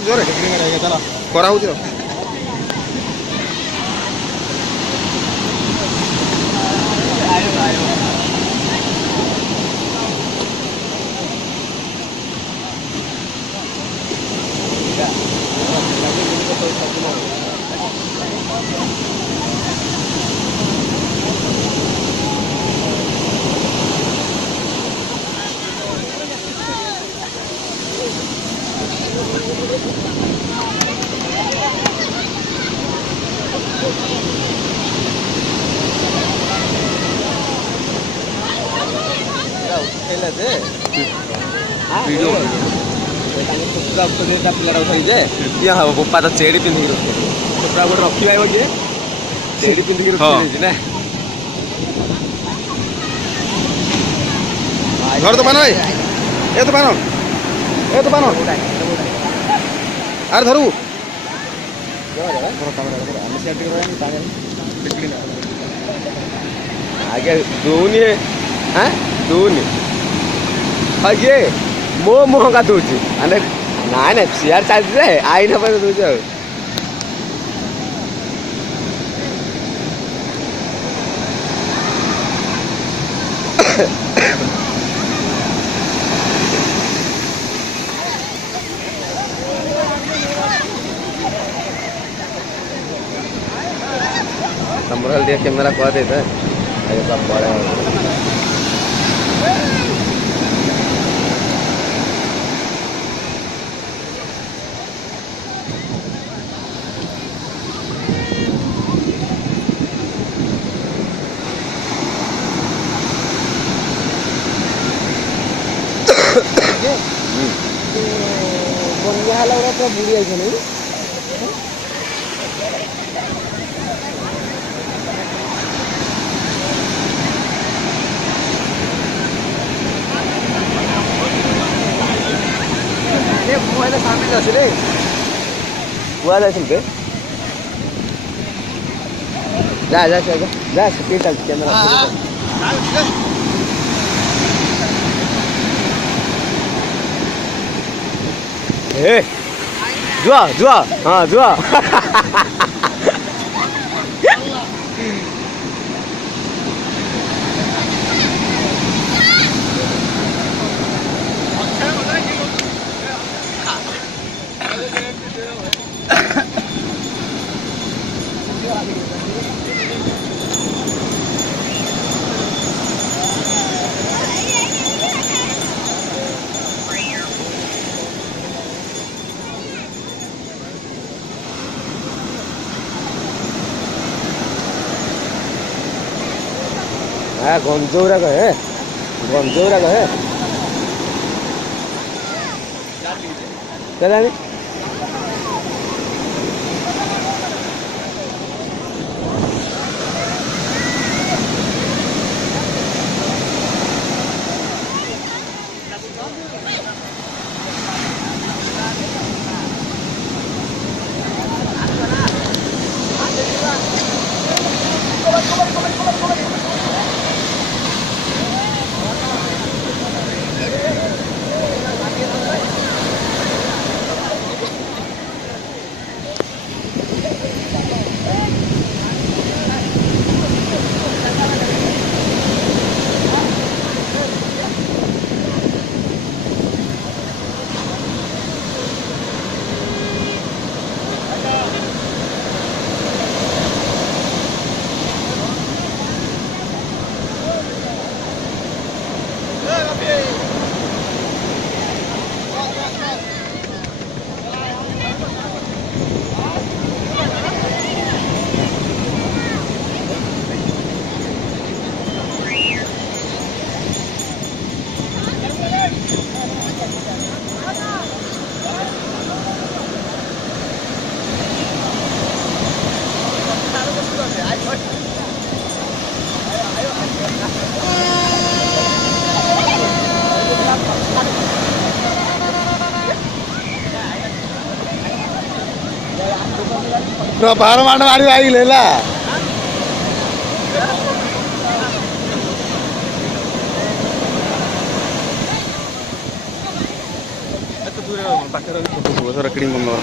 जोरे करा हो पिला बोपा तो चेड़ी पिंधिक गोटे रखी पाइब किए चेड़ी पिंधिक ना घर तो भाई ए तो पान अरे धरू आगे दूनी हाँ दूनी आगे मो मुह का दूची अने ना ना सियार चलते आई ना पे दूच संभल दिया कैमरा कह देता है सब बड़े बनिया लग रहा था बुरी आई नहीं मोबाइल सामने आसले मोबाइल आसते जा जा जा जा स्पीड चल कैमरा ए जुआ जुआ हाँ जुआ हाँ गंजौरा कहे क्या बार मारने वाली आई लेला तो दूर ପାଖରେ ଫଟୋ ସବୁ ଏଥର କିଣିକି ବନ୍ଦ